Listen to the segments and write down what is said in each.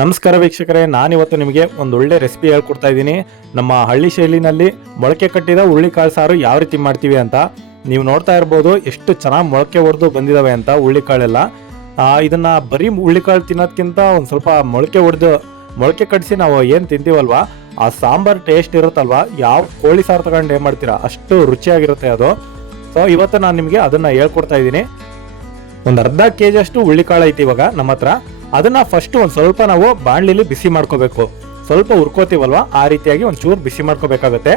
ನಮಸ್ಕಾರ ವೀಕ್ಷಕರೇ, ನಾನಿವತ್ತು ನಿಮಗೆ ಒಂದು ಒಳ್ಳೆ ರೆಸಿಪಿ ಹೇಳ್ಕೊಡ್ತಾ ಇದ್ದೀನಿ. ನಮ್ಮ ಹಳ್ಳಿ ಶೈಲಿನಲ್ಲಿ ಮೊಳಕೆ ಕಟ್ಟಿದ ಹುರುಳಿಕಾಳು ಸಾರು ಯಾವ ರೀತಿ ಮಾಡ್ತೀವಿ ಅಂತ ನೀವು ನೋಡ್ತಾ ಇರ್ಬೋದು, ಎಷ್ಟು ಚೆನ್ನಾಗಿ ಮೊಳಕೆ ಹೊಡೆದು ಬಂದಿದ್ದಾವೆ ಅಂತ ಹುರುಳಿಕಾಳೆಲ್ಲ. ಕಾಳೆಲ್ಲ ಇದನ್ನ ಬರೀ ಹುರುಳಿಕಾಳು ತಿನ್ನೋದಕ್ಕಿಂತ ಒಂದು ಸ್ವಲ್ಪ ಮೊಳಕೆ ಹೊಡೆದು ಮೊಳಕೆ ಕಟ್ಟಿಸಿ ನಾವು ಏನು ತಿಂತೀವಲ್ವಾ? ಆ ಸಾಂಬಾರ್ ಟೇಸ್ಟ್ ಇರುತ್ತಲ್ವಾ? ಯಾವ ಕೋಳಿ ಸಾರು ತಗೊಂಡು ಏನು ಮಾಡ್ತೀರಾ? ಅಷ್ಟು ರುಚಿಯಾಗಿರುತ್ತೆ ಅದು. ಸೊ ಇವತ್ತು ನಾನು ನಿಮಗೆ ಅದನ್ನು ಹೇಳ್ಕೊಡ್ತಾ ಇದ್ದೀನಿ. ಒಂದು ಅರ್ಧ ಕೆ ಜಿ ಅಷ್ಟು ಹುಳ್ಳಿಕಾಳು ಐತಿ ಇವಾಗ ನಮ್ಮ ಹತ್ರ. ಅದನ್ನ ಫಸ್ಟ್ ಒಂದು ಸ್ವಲ್ಪ ನಾವು ಬಾಣಲಿಲಿ ಬಿಸಿ ಮಾಡ್ಕೋಬೇಕು. ಸ್ವಲ್ಪ ಹುರ್ಕೋತೀವಲ್ವಾ? ಆ ರೀತಿಯಾಗಿ ಒಂದು ಚೂರು ಬಿಸಿ ಮಾಡ್ಕೋಬೇಕಾಗತ್ತೆ.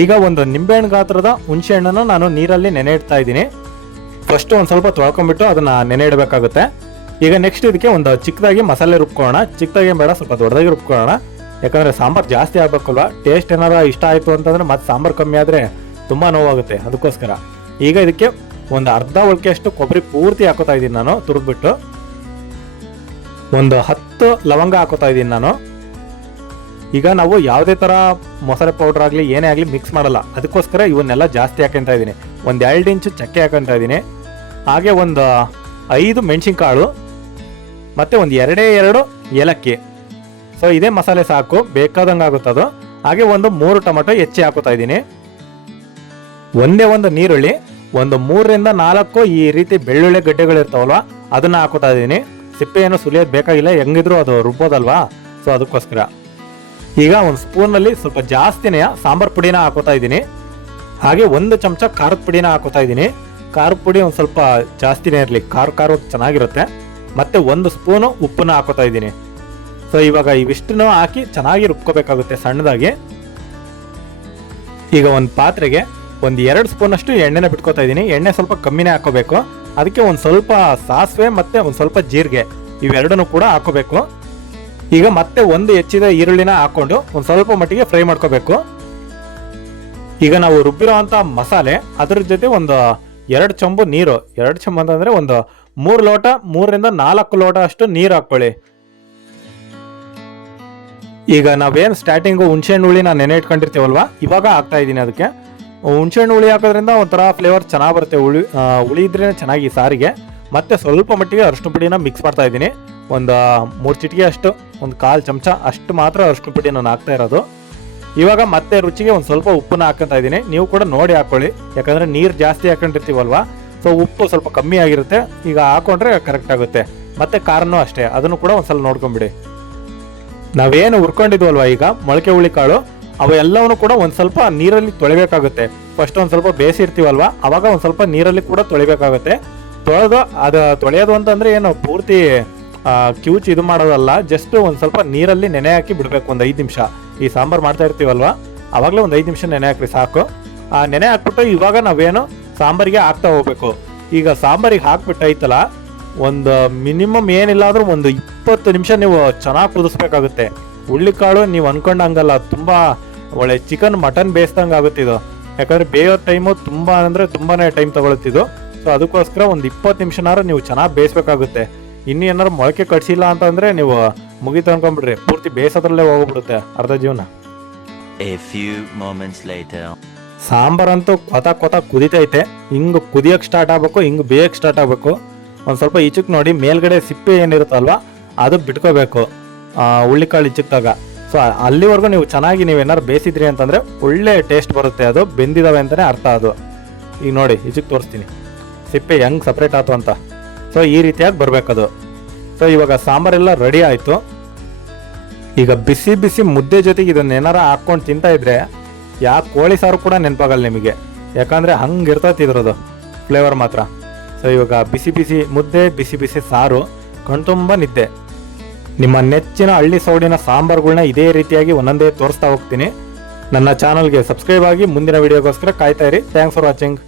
ಈಗ ಒಂದು ನಿಂಬೆಹಣ್ಣು ಗಾತ್ರದ ಹುಣಸೆ ಹಣ್ಣನ್ನು ನಾನು ನೀರಲ್ಲಿ ನೆನೆ ಇಡ್ತಾ ಇದ್ದೀನಿ. ಫಸ್ಟ್ ಒಂದು ಸ್ವಲ್ಪ ತೊಳ್ಕೊಂಡ್ಬಿಟ್ಟು ಅದನ್ನ ನೆನೆ ಇಡಬೇಕಾಗುತ್ತೆ. ಈಗ ನೆಕ್ಸ್ಟ್ ಇದಕ್ಕೆ ಒಂದು ಚಿಕ್ಕದಾಗಿ ಮಸಾಲೆ ರುಬ್ಕೊಳ್ಳೋಣ. ಚಿಕ್ಕದಾಗಿ ಬೇಡ, ಸ್ವಲ್ಪ ದೊಡ್ಡದಾಗಿ ರುಬ್ಕೊಳ್ಳೋಣ. ಯಾಕಂದ್ರೆ ಸಾಂಬಾರ್ ಜಾಸ್ತಿ ಆಗಬೇಕಲ್ವ? ಟೇಸ್ಟ್ ಏನಾರ ಇಷ್ಟ ಆಯಿತು ಅಂತಂದ್ರೆ ಮತ್ತೆ ಸಾಂಬಾರ್ ಕಮ್ಮಿ ಆದರೆ ತುಂಬ ನೋವಾಗುತ್ತೆ. ಅದಕ್ಕೋಸ್ಕರ. ಈಗ ಇದಕ್ಕೆ ಒಂದು ಅರ್ಧ ಒಳಕೆಯಷ್ಟು ಕೊಬ್ಬರಿ ಪೂರ್ತಿ ಹಾಕೋತಾ ಇದ್ದೀನಿ ನಾನು, ತುರಿದ್ಬಿಟ್ಟು. ಒಂದು ಹತ್ತು ಲವಂಗ ಹಾಕೋತಾ ಇದ್ದೀನಿ ನಾನು. ಈಗ ನಾವು ಯಾವುದೇ ಥರ ಮಸಾಲೆ ಪೌಡರ್ ಆಗಲಿ, ಏನೇ ಆಗಲಿ ಮಿಕ್ಸ್ ಮಾಡಲ್ಲ. ಅದಕ್ಕೋಸ್ಕರ ಇವನ್ನೆಲ್ಲ ಜಾಸ್ತಿ ಹಾಕೊಂತ ಇದ್ದೀನಿ. ಒಂದು ಎರಡು ಇಂಚು ಚಕ್ಕೆ ಹಾಕೊಂತ ಇದ್ದೀನಿ. ಹಾಗೆ ಒಂದು ಐದು ಮೆಣಸಿನ್ಕಾಳು, ಮತ್ತು ಒಂದು ಎರಡೇ ಎರಡು ಏಲಕ್ಕಿ. ಸೊ ಇದೇ ಮಸಾಲೆ ಸಾಕು, ಬೇಕಾದಂಗೆ ಆಗುತ್ತದು ಹಾಗೆ ಒಂದು ಮೂರು ಟೊಮೆಟೊ ಹೆಚ್ಚಿ ಹಾಕೋತಾ ಇದ್ದೀನಿ. ಒಂದೇ ಒಂದು ನೀರುಳ್ಳಿ, ಒಂದು ಮೂರರಿಂದ ನಾಲ್ಕು ಈ ರೀತಿ ಬೆಳ್ಳುಳ್ಳಿ ಗಡ್ಡೆಗಳಿರ್ತಾವಲ್ವ, ಅದನ್ನ ಹಾಕೋತಾ ಇದ್ದೀನಿ. ಸಿಪ್ಪೆ ಏನು ಸುಲಿಯೋದು ಬೇಕಾಗಿಲ್ಲ, ಹೆಂಗಿದ್ರು ಅದು ರುಬ್ಬೋದಲ್ವಾ? ಸೊ ಅದಕ್ಕೋಸ್ಕರ. ಈಗ ಒಂದು ಸ್ಪೂನಲ್ಲಿ ಸ್ವಲ್ಪ ಜಾಸ್ತಿನೇ ಸಾಂಬಾರ್ ಪುಡಿನ ಹಾಕೋತಾ ಇದ್ದೀನಿ. ಹಾಗೆ ಒಂದು ಚಮಚ ಖಾರದ ಪುಡಿನ ಹಾಕೋತಾ ಇದ್ದೀನಿ. ಖಾರದ ಪುಡಿ ಒಂದು ಸ್ವಲ್ಪ ಜಾಸ್ತಿನೇ ಇರಲಿ, ಖಾರ ಖಾರ ಚೆನ್ನಾಗಿರುತ್ತೆ. ಮತ್ತೆ ಒಂದು ಸ್ಪೂನು ಉಪ್ಪನ್ನ ಹಾಕೋತಾ ಇದ್ದೀನಿ. ಸೊ ಇವಾಗ ಇವಿಷ್ಟನ್ನು ಹಾಕಿ ಚೆನ್ನಾಗಿ ರುಬ್ಕೋಬೇಕಾಗುತ್ತೆ ಸಣ್ಣದಾಗಿ. ಈಗ ಒಂದು ಪಾತ್ರೆಗೆ ಒಂದು ಎರಡು ಸ್ಪೂನಷ್ಟು ಎಣ್ಣೆನ ಬಿಟ್ಕೋತಾ ಇದ್ದೀನಿ. ಎಣ್ಣೆ ಸ್ವಲ್ಪ ಕಮ್ಮಿನೇ ಹಾಕೋಬೇಕು. ಅದಕ್ಕೆ ಒಂದು ಸ್ವಲ್ಪ ಸಾಸಿವೆ ಮತ್ತೆ ಒಂದು ಸ್ವಲ್ಪ ಜೀರಿಗೆ, ಇವೆರಡನ್ನು ಕೂಡ ಹಾಕೋಬೇಕು ಈಗ ಮತ್ತೆ ಒಂದು ಹೆಚ್ಚಿದ ಈರುಳ್ಳಿನ ಹಾಕೊಂಡು ಒಂದು ಸ್ವಲ್ಪ ಮಟ್ಟಿಗೆ ಫ್ರೈ ಮಾಡ್ಕೋಬೇಕು. ಈಗ ನಾವು ರುಬ್ಬಿರೋಂಥ ಮಸಾಲೆ, ಅದ್ರ ಜೊತೆ ಒಂದು ಎರಡು ಚೊಂಬು ನೀರು, ಎರಡು ಚೊಂಬು ಅಂತಂದರೆ ಒಂದು ಮೂರು ಲೋಟ, ಮೂರರಿಂದ ನಾಲ್ಕು ಲೋಟ ಅಷ್ಟು ನೀರು ಹಾಕೊಳ್ಳಿ ಈಗ ನಾವೇನು ಸ್ಟಾರ್ಟಿಂಗು ಹುಣಸೆಹಣ್ಣು ಹುಳಿ ನಾನು ನೆನೆ ಇಟ್ಕೊಂಡಿರ್ತೀವಲ್ವ? ಇವಾಗ ಹಾಕ್ತಾ ಇದ್ದೀನಿ ಅದಕ್ಕೆ. ಹುಣಸೆಹಣ್ಣು ಹುಳಿ ಹಾಕೋದ್ರಿಂದ ಒಂಥರ ಫ್ಲೇವರ್ ಚೆನ್ನಾಗಿ ಬರುತ್ತೆ. ಹುಳಿ ಹುಳಿ ಇದ್ರೇ ಚೆನ್ನಾಗಿ ಸಾರಿಗೆ. ಮತ್ತೆ ಸ್ವಲ್ಪ ಮಟ್ಟಿಗೆ ಅರಿಶಿನ ಪುಡಿನ ಮಿಕ್ಸ್ ಮಾಡ್ತಾ ಇದ್ದೀನಿ. ಒಂದು ಮೂರು ಚಿಟಿಕೆ ಅಷ್ಟು, ಒಂದು ಕಾಲು ಚಮಚ ಅಷ್ಟು ಮಾತ್ರ ಅರಿಶಿನ ಪುಡಿ ನಾನು ಹಾಕ್ತಾ ಇರೋದು. ಇವಾಗ ಮತ್ತೆ ರುಚಿಗೆ ಒಂದು ಸ್ವಲ್ಪ ಉಪ್ಪನ್ನ ಹಾಕೊಂತ ಇದ್ದೀನಿ. ನೀವು ಕೂಡ ನೋಡಿ ಹಾಕ್ಕೊಳ್ಳಿ ಯಾಕಂದರೆ ನೀರು ಜಾಸ್ತಿ ಹಾಕೊಂಡಿರ್ತೀವಲ್ವಾ? ಸೊ ಉಪ್ಪು ಸ್ವಲ್ಪ ಕಮ್ಮಿ ಆಗಿರುತ್ತೆ. ಈಗ ಹಾಕೊಂಡ್ರೆ ಕರೆಕ್ಟ್ ಆಗುತ್ತೆ. ಮತ್ತು ಖಾರನೂ ಅಷ್ಟೇ. ಅದನ್ನು ಕೂಡ ಒಂದು ಸಲ ನೋಡ್ಕೊಂಬಿಡಿ. ನಾವೇನು ಹುರ್ಕೊಂಡಿದ್ವಲ್ವ ಈಗ? ಮೊಳಕೆ ಹುಳಿ ಕಾಳು. ಅವೆಲ್ಲವನ್ನು ಕೂಡ ಒಂದು ಸ್ವಲ್ಪ ನೀರಲ್ಲಿ ತೊಳಿಬೇಕಾಗುತ್ತೆ. ಫಸ್ಟ್ ಒಂದು ಸ್ವಲ್ಪ ಬೇಸಿರ್ತೀವಲ್ವ ಅವಾಗ ಒಂದು ಸ್ವಲ್ಪ ನೀರಲ್ಲಿ ಕೂಡ ತೊಳಿಬೇಕಾಗುತ್ತೆ. ತೊಳೆದು ಅದು ತೊಳೆಯೋದು ಅಂತಂದರೆ ಏನು ಪೂರ್ತಿ ಆ, ಕಿವುಚಿ ಇದು ಮಾಡೋದಲ್ಲ ಜಸ್ಟ್ ಒಂದು ಸ್ವಲ್ಪ ನೀರಲ್ಲಿ ನೆನೆ ಹಾಕಿ ಬಿಡಬೇಕು ಒಂದು ಐದು ನಿಮಿಷ. ಈ ಸಾಂಬಾರ್ ಮಾಡ್ತಾ ಇರ್ತೀವಲ್ವಾ? ಅವಾಗಲೇ ಒಂದು ಐದು ನಿಮಿಷ ನೆನೆ ಹಾಕ್ರಿ ಸಾಕು. ಆ ನೆನೆ ಹಾಕ್ಬಿಟ್ಟು ಇವಾಗ ನಾವೇನು ಸಾಂಬಾರಿಗೆ ಹಾಕ್ತಾ ಹೋಗ್ಬೇಕು. ಈಗ ಸಾಂಬಾರಿಗೆ ಹಾಕ್ಬಿಟ್ಟು ಐತಲ್ಲ ಒಂದು ಮಿನಿಮಮ್ ಏನಿಲ್ಲ ಆದ್ರೂ ಒಂದು ಇಪ್ಪತ್ತು ನಿಮಿಷ ನೀವು ಚೆನ್ನಾಗಿ ಕುದಿಸ್ಬೇಕಾಗುತ್ತೆ. ಹುಳ್ಳಿಕಾಳು ನೀವು ಅನ್ಕೊಂಡಂಗಲ್ಲ ತುಂಬಾ ಒಳ್ಳೆ ಚಿಕನ್ ಮಟನ್ ಬೇಯಿಸ್ದಂಗೆ ಆಗುತ್ತಿದ್ದು ಯಾಕಂದರೆ ಬೇಯೋ ಟೈಮು ತುಂಬ ಅಂದರೆ ತುಂಬಾ ಟೈಮ್ ತೊಗೊಳುತ್ತಿದ್ದು ಸೊ ಅದಕ್ಕೋಸ್ಕರ ಒಂದು ಇಪ್ಪತ್ತು ನಿಮಿಷನಾರು ನೀವು ಚೆನ್ನಾಗಿ ಬೇಯಿಸ್ಬೇಕಾಗುತ್ತೆ. ಇನ್ನೂ ಏನಾರು ಮೊಳಕೆ ಕಟ್ಸಿಲ್ಲ ಅಂತಂದರೆ ನೀವು ಮುಗಿತು ಅನ್ಕೊಂಬಿಡ್ರಿ ಪೂರ್ತಿ ಬೇಯಿಸೋದ್ರಲ್ಲೇ ಹೋಗ್ಬಿಡುತ್ತೆ ಅರ್ಧ ಜೀವನ. ಸಾಂಬಾರಂತೂ ಕೊತ ಕೊತ ಕುದಿತೈತೆ. ಹಿಂಗೆ ಕುದಿಯೋಕ್ಕೆ ಸ್ಟಾರ್ಟ್ ಆಗಬೇಕು ಹಿಂಗೆ ಬೇಯೋಕೆ ಸ್ಟಾರ್ಟ್ ಆಗಬೇಕು. ಒಂದು ಸ್ವಲ್ಪ ಈಚಕ್ ನೋಡಿ ಮೇಲ್ಗಡೆ ಸಿಪ್ಪೆ ಏನಿರುತ್ತಲ್ವ ಅದು ಬಿಟ್ಕೋಬೇಕು. ಹುಳ್ಳಿಕಾಳು ಇಚ್ಚಕ್ದಾಗ. ಸೊ ಅಲ್ಲಿವರೆಗೂ ನೀವು ಚೆನ್ನಾಗಿ ನೀವು ಏನಾರು ಬೇಯಿಸಿದ್ರಿ ಅಂತಂದರೆ ಒಳ್ಳೆ ಟೇಸ್ಟ್ ಬರುತ್ತೆ ಅದು, ಬೆಂದಿದಾವೆ ಅಂತಲೇ ಅರ್ಥ ಅದು. ಈಗ ನೋಡಿ ಇದಕ್ಕೆ ತೋರಿಸ್ತೀನಿ. ಸಿಪ್ಪೆ ಹೆಂಗೆ ಸಪ್ರೇಟ್ ಆಯ್ತು ಅಂತ. ಸೊ ಈ ರೀತಿಯಾಗಿ ಬರಬೇಕದು. ಸೊ ಇವಾಗ ಸಾಂಬಾರೆಲ್ಲ ರೆಡಿ ಆಯಿತು. ಈಗ ಬಿಸಿ ಬಿಸಿ ಮುದ್ದೆ ಜೊತೆಗೆ ಇದನ್ನ ಏನಾರ ಹಾಕ್ಕೊಂಡು ತಿಂತಾ ಇದ್ರೆ ಯಾವ ಕೋಳಿ ಸಾರು ಕೂಡ ನೆನಪಾಗಲ್ಲ ನಿಮಗೆ. ಯಾಕಂದರೆ ಹಂಗೆ ಇರ್ತೈತಿ ಇದ್ರದ್ದು ಫ್ಲೇವರ್ ಮಾತ್ರ. ಸೊ ಇವಾಗ ಬಿಸಿ ಬಿಸಿ ಮುದ್ದೆ, ಬಿಸಿ ಬಿಸಿ ಸಾರು ಕಣ್ತುಂಬ ನಿದ್ದೆ. ನಿಮ್ಮ ನೆಚ್ಚಿನ ಹಳ್ಳಿ ಸೌಡಿನ ಸಾಂಬಾರ್ಗಳನ್ನ ಇದೇ ರೀತಿಯಾಗಿ ಒಂದೊಂದೇ ತೋರಿಸ್ತಾ ಹೋಗ್ತೀನಿ. ನನ್ನ ಚಾನಲ್ಗೆ ಸಬ್ಸ್ಕ್ರೈಬ್ ಆಗಿ ಮುಂದಿನ ವಿಡಿಯೋಗೋಸ್ಕರ ಕಾಯ್ತಾ ಇರಿ. Thanks for watching